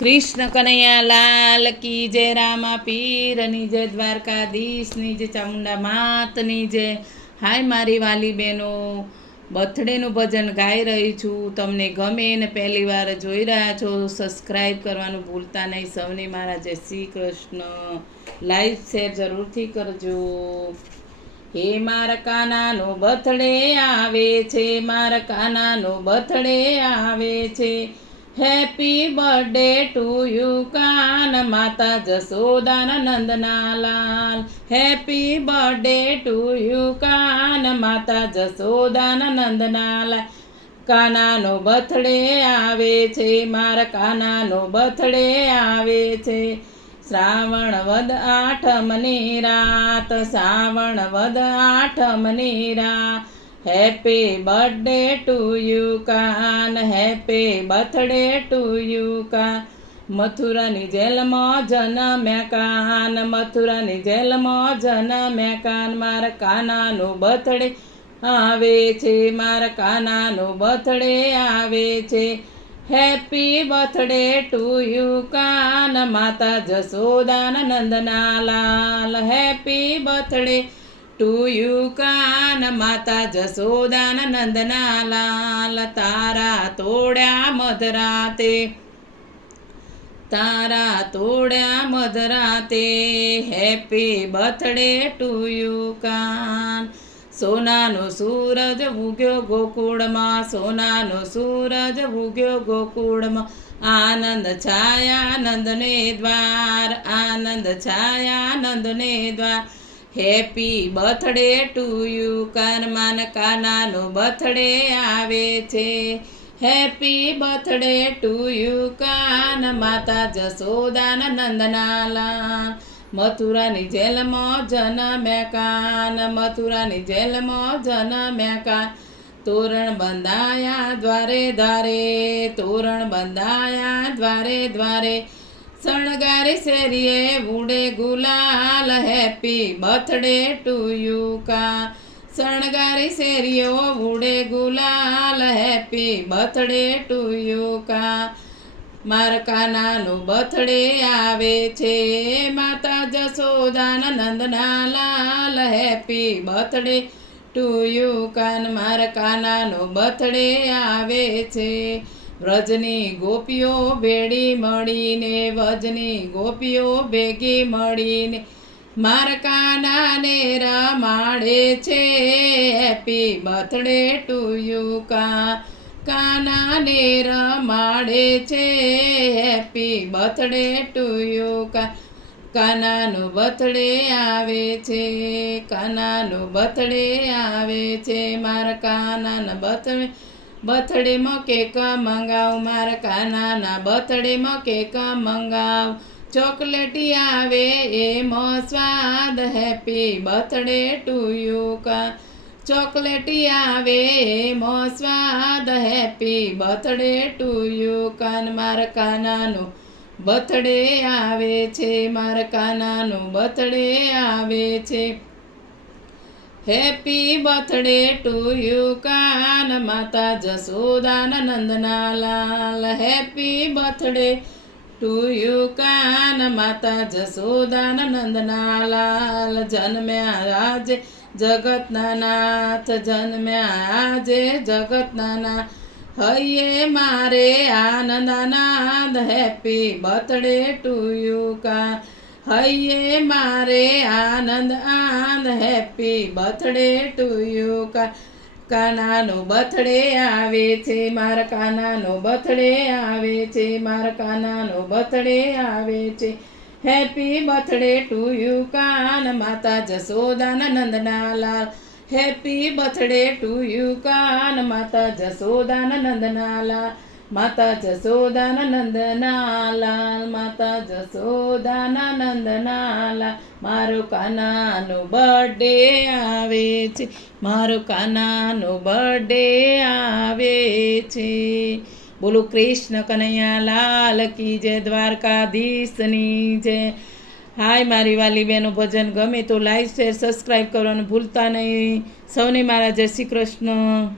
કૃષ્ણ કનૈયા લાલ કી જય રામા પીરની જય દ્વારકાધીશની જય ચામુંડા માતની જય હાય મારી વાલી બહેનો, બર્થડેનું ભજન ગાઈ રહી છું. તમને ગમે ને પહેલી વાર જોઈ રહ્યા છો સબસ્ક્રાઈબ કરવાનું ભૂલતા નહીં. સૌને મારા જય શ્રી કૃષ્ણ. લાઈવ શેર જરૂરથી કરજો. હે મારા કાનાનો બર્થડે આવે છે, મારા કાનાનો બર્થડે આવે છે. હેપી બર્થડે ટુ યુ કાન માતા જસોદાના નંદના લાલ happy birthday to you Kaan માતા જસોદાના નંદના લાલ કાનાનો બથડે આવે છે, મારા કાનાનો બથડે આવે છે. શ્રાવણ વદ આઠમની રાત, શ્રાવણ વદ આઠમની રાત. Happy birthday to you Kaan happy birthday to you Kaan મથુરાની જેલમાં જન્મ્યા કાન મથુરાની જેલમાં જન્મ્યા કાન મારા કાનાનો બર્થડે આવે છે. મારા કાનાનો બર્થડે આવે છે. હેપી બર્થડે ટુ યુ કાન માતા જસોદાન નંદના લાલ. Happy birthday to you Kan માતા જસોદાન નંદના લાલ તારા તોડ્યા મધરાતે. તારા તોડ્યા મધરાતે. Happy birthday to you Kan સોનાનો સૂરજ ઉગ્યો ગોકુળમાં, સોનાનો સૂરજ ઉગ્યો ગોકુળમાં. આનંદ છાયા નંદને દ્વાર, આનંદ છાયા નંદને દ્વાર. હેપી બર્થડે ટુ યુ કાનમાન કાનાનો બર્થડે આવે છે. હેપી બર્થડે ટુ યુ કાન માતા જસોદાના નંદનાલા મથુરાની જેલમાં જન્મ્યા કાન મથુરાની જેલમાં જન્મ્યા કાન તોરણ બંધાયા દ્વારે દ્વારે તોરણ બંધાયા દ્વારે દ્વારે શણગારી શેરીએ ઉડે ગુલાલ હેપી બર્થડે ટુ યુ કા. શણગારી શેરીઓ ઉડે ગુલાલ હેપી બર્થડે ટુ યુ કા. માર કાનાનો બર્થડે આવે છે. માતા જસોદાના નંદના લાલ happy birthday to you Kaan માર કાનાનો બર્થડે આવે છે. વ્રજની ગોપીઓ ભેડી મળીને, વ્રજની ગોપીઓ ભેગી મળીને માર કાનાને રમાડે છે. હેપી બર્થડે ટુ યુ કા, કાનાને રમાડે છે. હેપી બર્થડે ટુ યુ કા, કાનાનો બર્થડે આવે છે. કાનાનો બર્થડે આવે છે. મારા કાનાના બર્થડે બર્થડેમાં કેક મંગાવ, મારા કાનાના બથડેમાં કેક મંગાવ. ચોકલેટી આવે એમાં સ્વાદ, હેપી બર્થડે ટુ યુ કા. ચોકલેટી આવે એમાં સ્વાદ, હેપી બર્થડે ટુ યુ કાન મારા કાનાનો બર્થડે આવે છે, મારા કાનાનો બર્થડે આવે છે. હેપી બર્થડે ટુ યુ કાન માતા જસોદાના નંદના લાલ happy birthday to you Kaan માતા જસોદાના નંદના લાલ જન્મ્યા આજે જગતના નાથ જન્મ્યા આજે જગતના નાથ હૈયે મારે આનંદ આનંદ હેપી બર્થડે ટુ યુ કા હૈયે મારે આનંદ આનંદ હેપી બર્થડે ટુ યુ. કાનાનો બર્થડે આવે છે, મારા કાનાનો બર્થડે આવે છે, મારા કાનાનો બર્થડે આવે છે. હેપી બર્થડે ટુ યુ, કાન માતા જસોદાના નંદના લાલ happy birthday to you, Kaan માતા જસોદાના નંદના લાલ માતા જસોદાના નંદના લાલ માતા જસોદાના નંદના લાલ મારો કાનાનો બર્થડે આવે છે, મારો કાનાનો બર્થડે આવે છે. બોલો કૃષ્ણ કનૈયા લાલ કી જય દ્વારકાધીશની જય. હાય મારી વાલી બહેનો ભજન ગમે તો લાઈક શેર સબસ્ક્રાઈબ કરવાનું ભૂલતા નહીં. સૌને મારા જય શ્રી કૃષ્ણ.